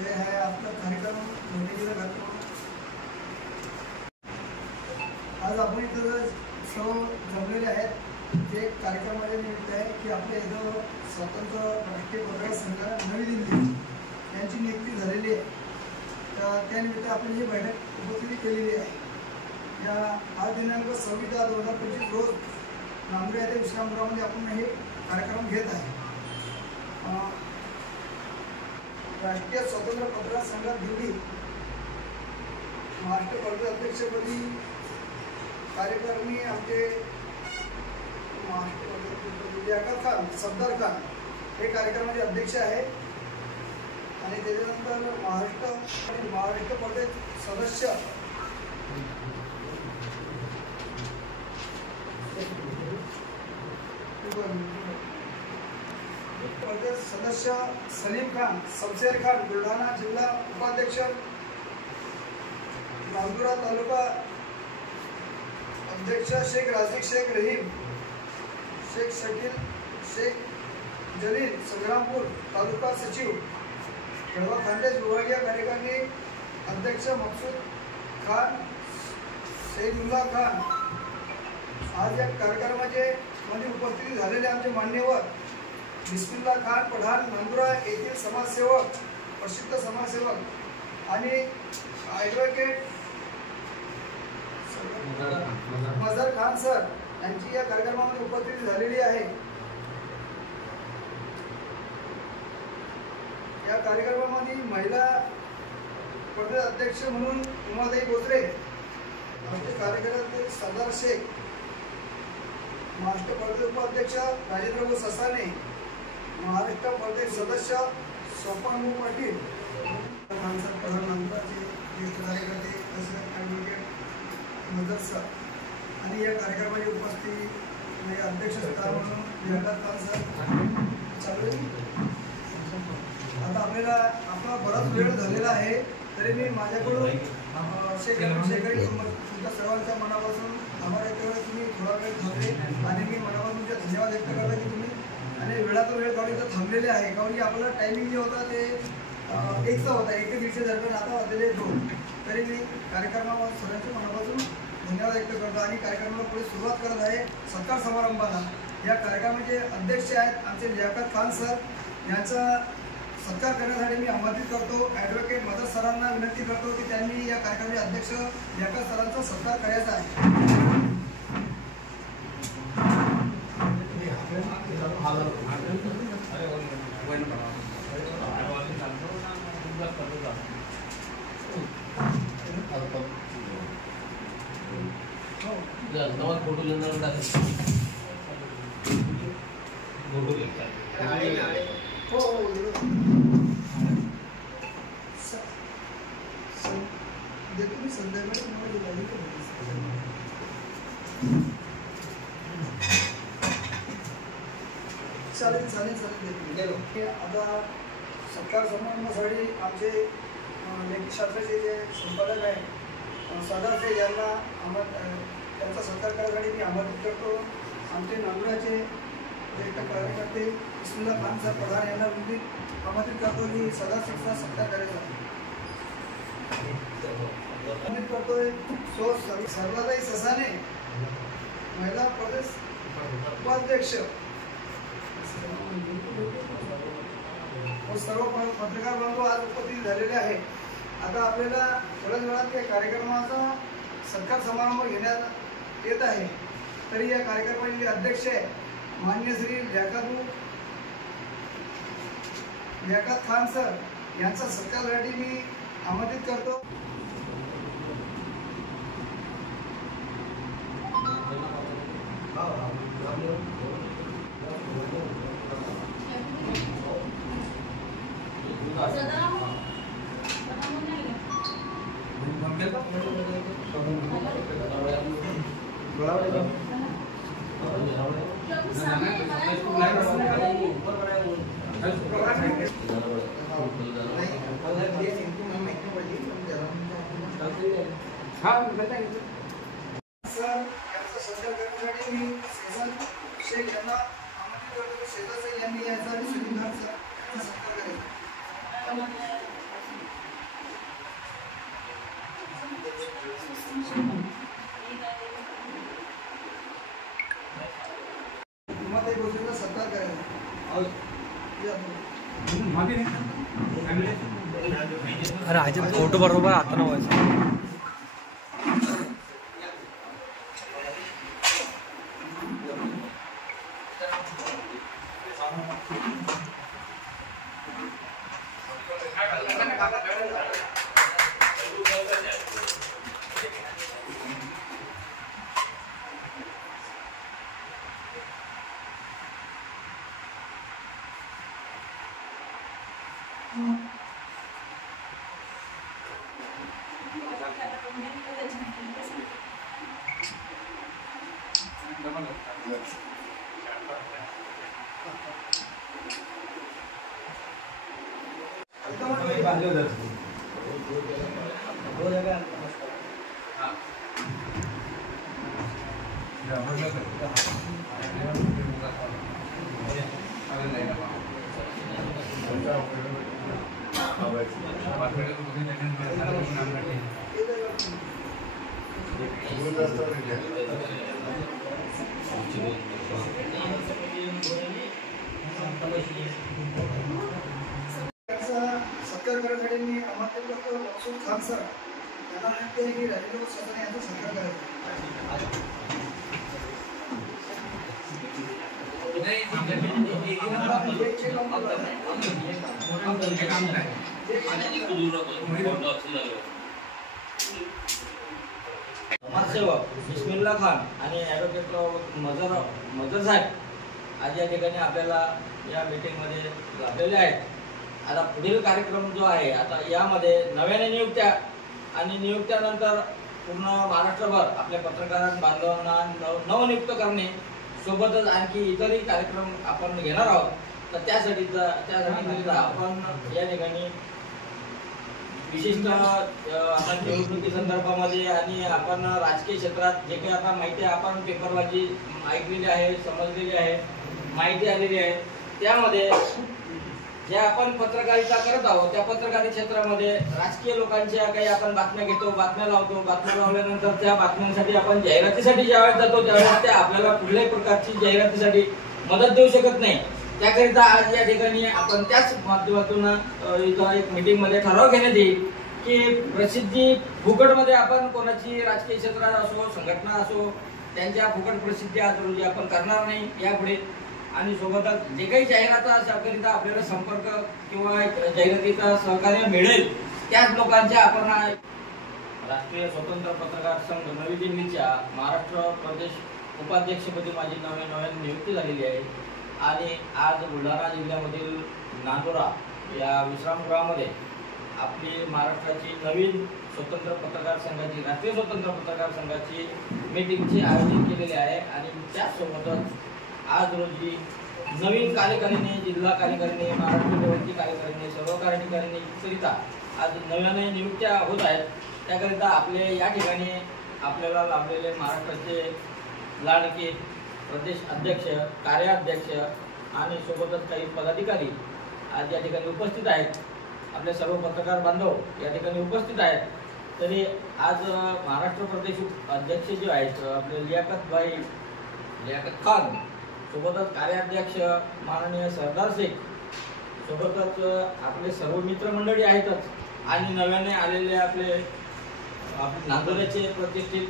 हे आहे आपला कार्यक्रम मोठेला घालतो। आज आपण इथं सर्व जमलेले आहेत जे कार्यक्रमाच्या निमित्त आहे की आपल्या इथं स्वतंत्र राष्ट्रीय पत्रकार संघ नवी दिल्ली यांची नियुक्ती झालेली आहे। तर त्यानिमित्त आपण ही बैठक उपस्थित केलेली आहे। या आज दिनांक 26/10/2025 रोज नांदुरा येथे विश्रामगृहामध्ये आपण हे कार्यक्रम घेत आहे। राष्ट्रीय स्वतंत्र पत्रकार संघ दिल्ली महाराष्ट्र पत्रकार अध्यक्षपदी कार्यकारिणी आमचे लियाकत खान सफदर खान हे कार्यक्रमाचे अध्यक्ष आहे। आणि त्याच्यानंतर महाराष्ट्र प्रदेश सदस्य प्रदेश सदस्य सलीम खान शमशेर खान बुलढाणा जिल्हा उपाध्यक्ष नांदुरा तालुका अध्यक्ष शेख राजिक शेख रहीम शेख शकील शेख जलील संग्रामपूर तालुका सचिव जळगाव खानदेश विभागीय कार्यकारिणी अध्यक्ष मकसूद खान सईदुल्ला खान। आज या कार्यक्रमाचे मध्ये उपस्थित झालेले आमचे मान्यवर बिस्मिल्ला खान पठाण नांदुरा येथील समाजसेवक प्रसिद्ध समाजसेवक आणि ॲडव्होकेट मजहर खान सर यांची या कार्यक्रमामध्ये उपस्थित झालेली आहे। या कार्यक्रमामध्ये महिला प्रदेश अध्यक्ष म्हणून उमाताई बोत्रे, आमचे कार्यकर्ते सरदार शेख, महाराष्ट्र प्रदेश उपाध्यक्ष राजेंद्र ससाने, महाराष्ट्र प्रदेश सदस्य स्वप्न पाटील, प्रधानमंत्र्यांचे ज्येष्ठ कार्यकर्ते ॲडव्होकेट मजहर सर आणि या कार्यक्रमाची उपस्थित अध्यक्षस्थान म्हणून लियाकत खान सर चालू। आता आपला बराच वेळ झालेला आहे तरी मी माझ्याकडून तुमच्या सर्वांच्या मनापासून आभार व्यक्त करतो। तुम्ही थोडा वेळ थांबले आणि मी मनापासून तुमचे धन्यवाद व्यक्त करतो की तुम्ही आणि वेळाचा वेळ काढून इथं थांबलेले आहे। कारण की आपला टायमिंग जे होता ते 1चा होता, 1 ते 1:30 दरम्यान, आता वाजलेले 2। तरी मी कार्यक्रमावर सर्वांच्या मनापासून धन्यवाद व्यक्त करतो आणि कार्यक्रमाला पुढे सुरुवात करत आहे सत्कार समारंभाला। या कार्यक्रमाचे अध्यक्ष आहेत आमचे लियाकत खान सर, यांचा सत्कार करण्यासाठी मी आमंत्रित करतो। ॲडव्होकेट मदर सरांना विनंती करतो की त्यांनी या कार्यक्रमाचे अध्यक्ष लियाकत सरांचा सत्कार करायचा आहे। फोटो लेना संध्याकाळी चालेल चालेल चालेल। आता सत्कार समारंभासाठी आमचे लेखशास्त्राचे जे संपादक आहे सरदार शेख यांना त्यांचा सत्कार करण्यासाठी मी आमंत्रित करतो। आमचे नांदुराचे ज्येष्ठ कार्यकर्ते बिस्मिल्ला खान सर पठाण यांना आमंत्रित करतो की सरदार शेखचा सत्कार करायचा आमंत्रित करतोय। सरदाताई ससाने महिला प्रदेश उपाध्यक्ष सर्व पत्रकार बंधू आज उपस्थित झालेले आहे। आता आपल्याला थोड्याच वेळात या कार्यक्रमाचा सत्कार समारंभ घेण्यात येत आहे। तरी या कार्यक्रमाचे अध्यक्ष मान्य श्री लियाकत खान सर यांचा सत्कारासाठी मी आमंत्रित करतो। सर यांचा सत्कार करण्यासाठी मी शेजान शेख यांना आमंत्रित करतो। शेजान शेख यांनी याचा सत्कार करेल। अरे आज फोटो बरोबर आता ना व्हायचं. सत्कार करण्यासाठी मी अमात्य डॉक्टर अशोक खान सर यांना विनंती आहे की राजेंद्र सदन यांचा सत्कार करायचा. समाजसेवक बिस्मिल्ला खान आणि ॲडव्होकेट मजर साहेब आज या ठिकाणी आपल्याला या मीटिंगमध्ये लाभलेले आहेत. आता पुढील कार्यक्रम जो आहे, आता यामध्ये नव्याने नियुक्त्या आणि नियुक्त्यानंतर पूर्ण महाराष्ट्रभर आपल्या पत्रकार बांधवांना नवनियुक्त करणे, सोबतच आणखी इतरही कार्यक्रम आपण घेणार आहोत. तर त्यासाठी आपण या ठिकाणी विशिष्ट आपण निवडणुकी संदर्भामध्ये आणि आपण राजकीय क्षेत्रात जे काही आता माहिती आहे, आपण पेपरबाजी ऐकलेली आहे, समजलेली आहे, माहिती आलेली आहे. त्यामध्ये ज्या आपण पत्रकारिता करत आहोत त्या पत्रकारी क्षेत्रामध्ये राजकीय लोकांच्या काही आपण बातम्या घेतो, बातम्या लावतो. बातम्या लावल्यानंतर त्या बातम्यांसाठी आपण जाहिरातीसाठी ज्यावेळेस जातो त्यावेळेस त्या आपल्याला कुठल्याही प्रकारची जाहिरातीसाठी मदत देऊ शकत नाही. त्याकरिता आज या ठिकाणी आपण त्याच माध्यमातून इथं एक मीटिंगमध्ये ठराव घेण्यात येईल की प्रसिद्धी फुकटमध्ये आपण कोणाची राजकीय क्षेत्रात असो, संघटना असो, त्यांच्या फुकट प्रसिद्धी आज रोजी आपण करणार नाही यापुढे. आणि सोबतच जे काही जाहिरातीकरिता आपल्याला संपर्क किंवा जाहिरातीचा सहकार्य मिळेल त्याच लोकांच्या आपण राष्ट्रीय स्वतंत्र पत्रकार संघ नवी दिल्लीच्या महाराष्ट्र प्रदेश उपाध्यक्षपदी माझी नव्याने नियुक्ती झालेली आहे. आणि आज बुलढाणा जिल्ह्यामधील नांदुरा या विश्रामगृहामध्ये आपली महाराष्ट्राची नवीन स्वतंत्र पत्रकार संघाची, राष्ट्रीय स्वतंत्र पत्रकार संघाची मीटिंगचे आयोजन केलेले आहे. आणि त्याचसोबतच आज रोजी नवीन कार्यकारिणी, जिल्हा कार्यकारिणी, महाराष्ट्र लेवलची कार्यकारिणी, सर्व कार्यकारिणीकरिता आज नव्याने नियुक्त्या होत आहेत. त्याकरिता आपले या ठिकाणी आपल्याला लाभलेले महाराष्ट्राचे लाडके प्रदेश अध्यक्ष, कार्याध्यक्ष आणि सोबतच काही पदाधिकारी आज या ठिकाणी उपस्थित आहेत. आपले सर्व पत्रकार बांधव या ठिकाणी उपस्थित आहेत. तरी आज महाराष्ट्र प्रदेश अध्यक्ष जे आहेत आपले लियाकत खान, सोबतच कार्याध्यक्ष माननीय सरदार शेख, सोबतच आपले सर्व मित्रमंडळी आहेतच. आणि नव्याने आलेले आपले नांदुराचे प्रतिष्ठित